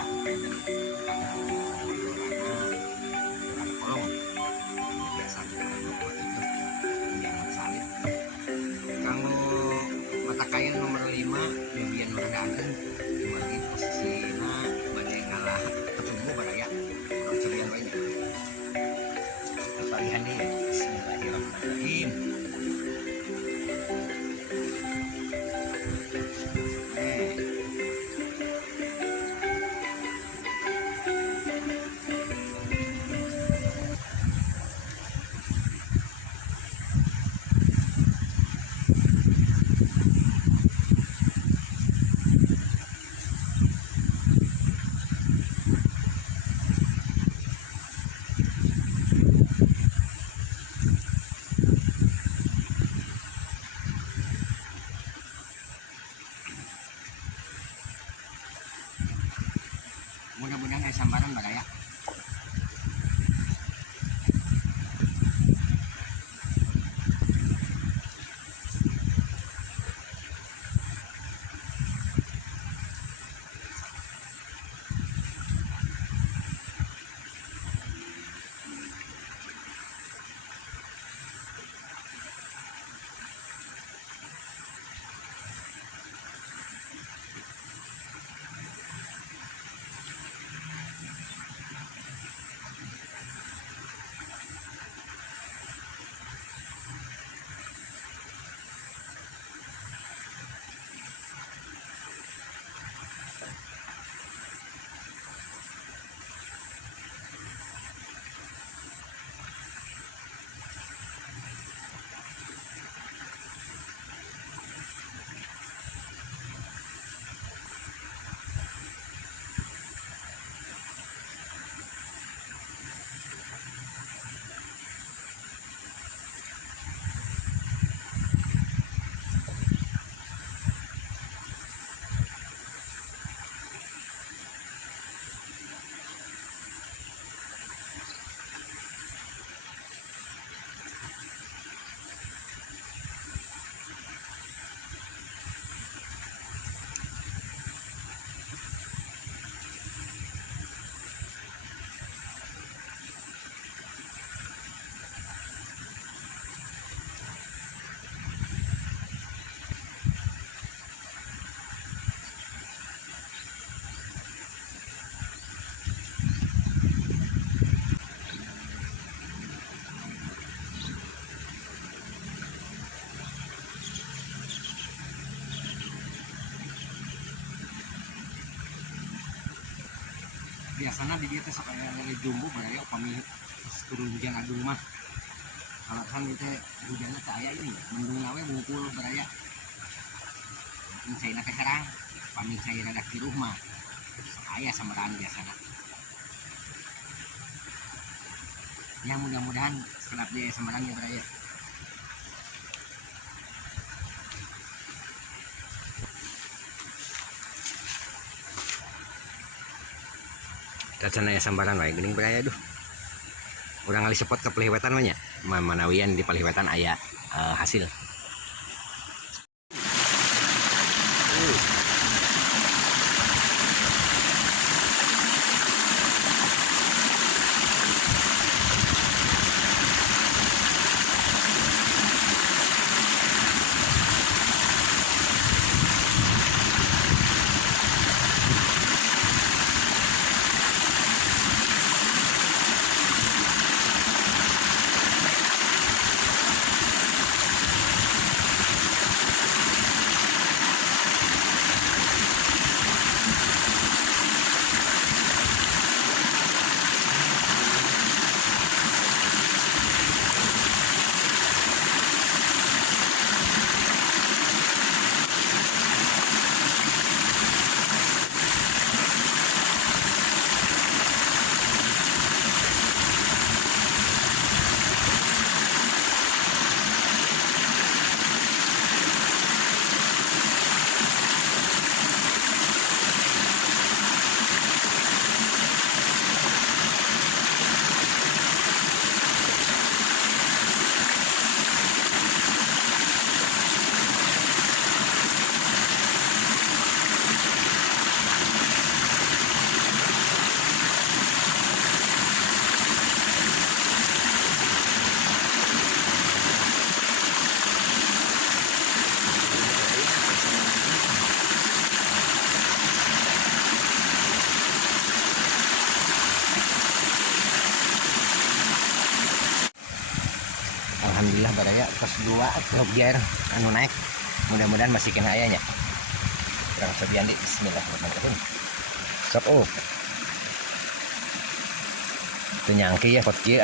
Baraya ada kolong biasa yang salib. Kalau mata kail nomor 5 bagian meredakan kembali posisinya badai ngalah kecumbu Baraya orang cerian banyak palihan deh. Bismillahirrahmanirrahim. Mudah-mudahan ada sambaran Baraya. Biasanya di dia teh supaya lagi jumbo Baraya upami turun hujan agung mah alasan itu hujannya saya ini mendung nawe bungkul Baraya saya nak serang upami saya ada di rumah saya sambaran biasanya ya mudah-mudahan sekedap dia sambaran ya Baraya. Tacana ya sambaran wae geuning Baraya duh. Urang ngali sepot ke Peliwetan mah nya. Manawian di Peliwetan aya hasil. alhamdulillah baraya pas 2 biar anu naik, mudah-mudahan masih kena ayahnya. Kurang sebian di bismillahirrahmanirrahim. Sok itu nyangki ya pot kieu.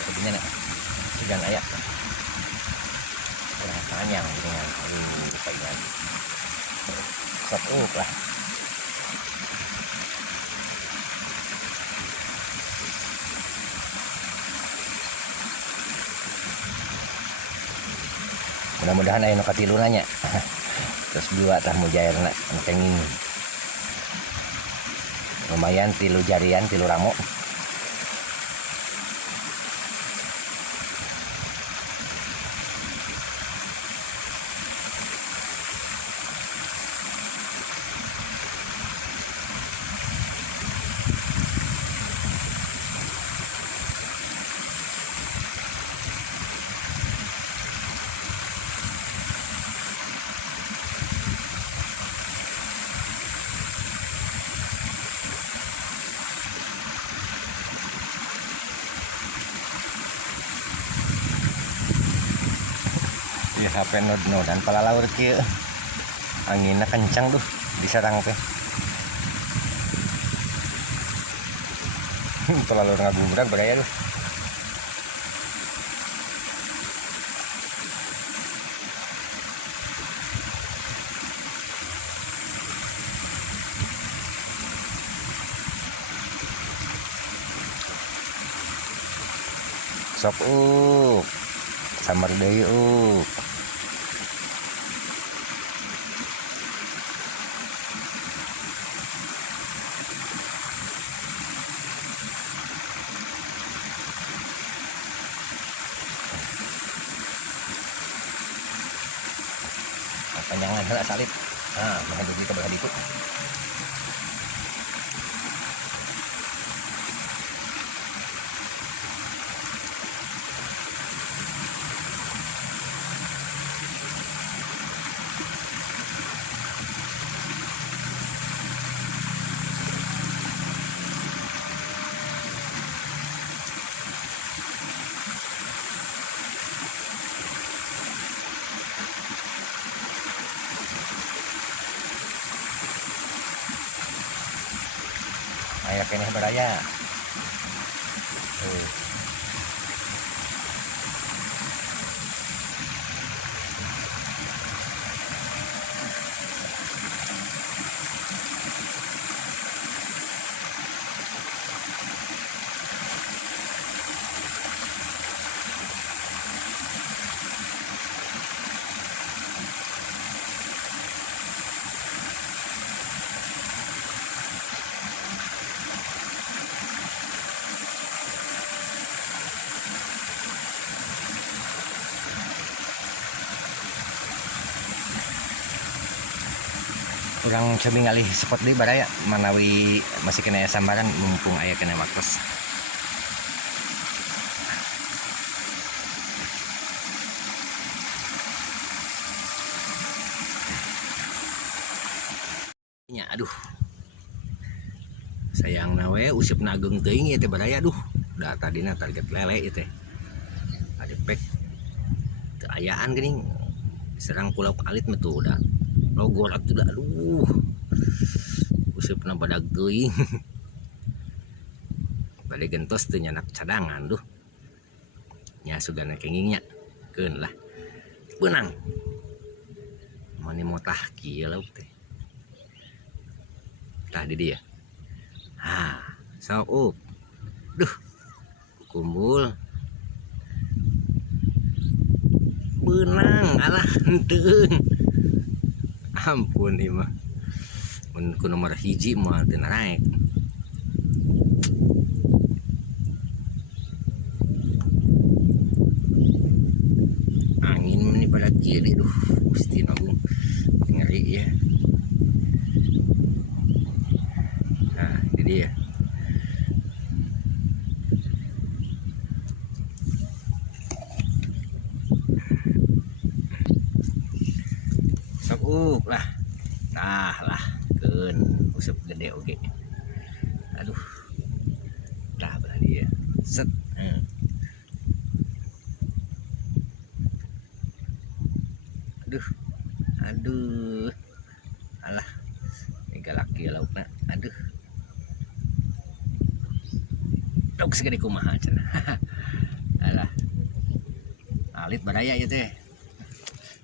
Begini nak, sedang ayak kurang panjang dengan ini bagian satu lah. Mudah-mudahan ayo katilu nanya. Terus 2 tah mujair nak kenging. Lumayan 3 jarian 3 ramo. Ya HP nod-nodan pala laur kieu. Anginna kencang tuh diserang teh. Pala laur ngagumbrag badaya tuh. Sok samar deui panjangan heula salib. Makan dugi ka belah ditu. Aya keneh baraya. Kurang coba ngalih spot di baraya manawi masih kena sambaran mumpung ayah kena waktos. Ya aduh sayang nawe usip nageng teuing ieu teh baraya. Aduh da tadina target lele ieu teh ada pek teu ayaan geuning serang pulau alit mah tuh udah logor atuh dah. Aduh usipna badag teuing. Bade gentos teu nyanak cadangan duh nya sugana kengingnya keun lah benang mani motah kieu lauk teh. Tah di dia. Sok duh kumpul benang alah henteu. Ampun ieu mah. Mun ku nomor hiji mah teu naek. Angin ini pada kiri duh, Gusti Agung ngeri ya. Nah, ini dia. Sok lah. Nah lah, keun usep gede oke. Aduh. Tah belah dia. Set. Aduh, alah, ini galaki laukna, aduh, dok segede kumaha cenah, alah, alit badaya ya teh,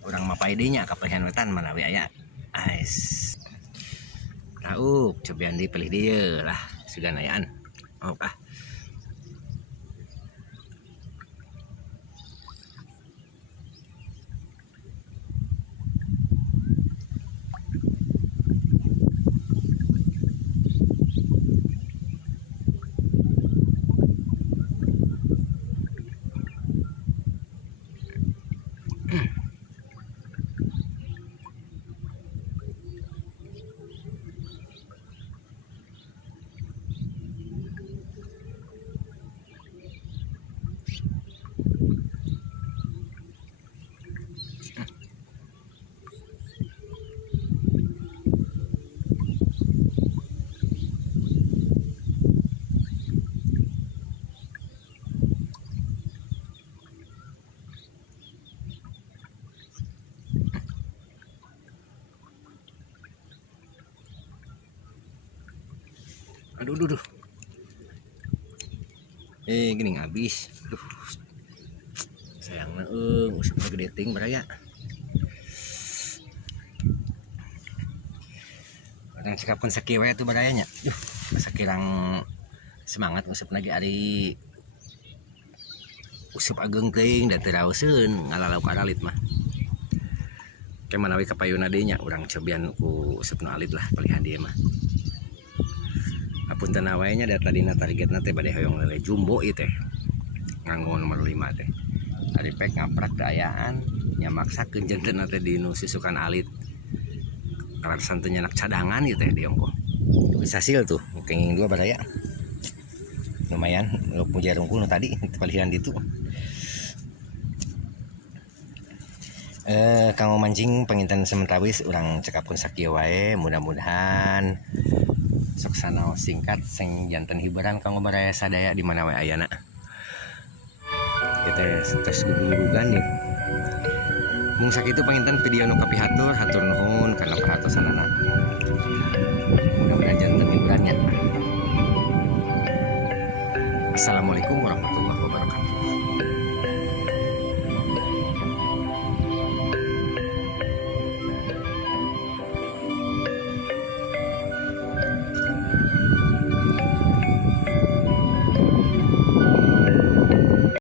orang mapaidenya kapahian wetan mana we aya, ais, tahu, cobian dipilih dia lah, sudah nayaan, aduh, gini habis, aduh, sayangnya usapnya gede ting beraya. Orang cekapkan sakiwa itu berayanya, sakirang semangat usap lagi hari usap ageng ting dan terausun ngalalau karalit mah. Kayak manawi kapayuna denya, orang cobian ku usap nu alit lah pilihan dia mah. Apun tanawainya dari tadi target nate pada hoyong lele jumbo itu nganggo nomor 5 teh tadi pek ngaprak keayaan nyamaksakeun janten nate di nu susukan alit kalar santunya anak cadangan gitu ya di ongko bisa hasil tuh kenging 2 badaya lumayan lu punya rungku nu tadi palihan ditu kanggo mancing penginten sementawis urang cekapkeun sakieu wae mudah-mudahan sok sanaos singkat sing janten hiburan kanggo baraya sadaya di mana wae ayana. Kita terus gugugan ya. Mung sakitu panginten video nu kapihatur hatur nuhun kana